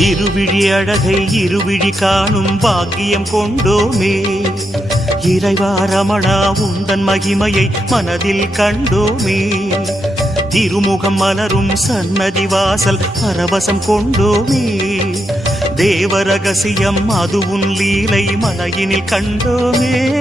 இருவிழி அழகை இருவிழி காணும் பாக்கியம் கொண்டோமே. இறைவா ரமணா உந்தன் மகிமையை மனதில் கண்டோமே. திருமுகம் மலரும் சன்னதி வாசல் பரவசம் கொண்டோமே. தேவரகசியம் அது உன் லீலை மலையினில் கண்டோமே.